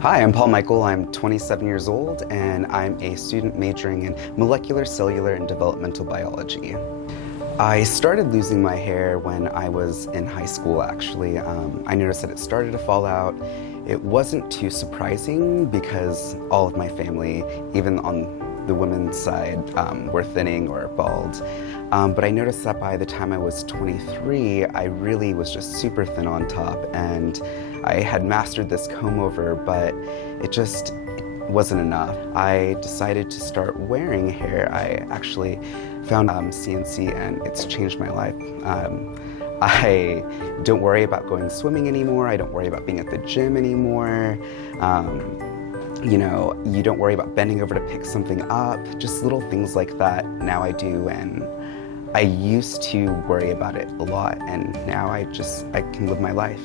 Hi, I'm Paul Michael. I'm 27 years old and I'm a student majoring in molecular, cellular, and developmental biology. I started losing my hair when I was in high school, actually. I noticed that it started to fall out. It wasn't too surprising because all of my family, even on the women's side, were thinning or bald. But I noticed that by the time I was 23, I really was just super thin on top, and I had mastered this comb over, but it just wasn't enough. I decided to start wearing hair. I actually found CNC, and it's changed my life. I don't worry about going swimming anymore. I don't worry about being at the gym anymore. You know, you don't worry about bending over to pick something up. Just little things like that now I do, and I used to worry about it a lot, and now I can live my life.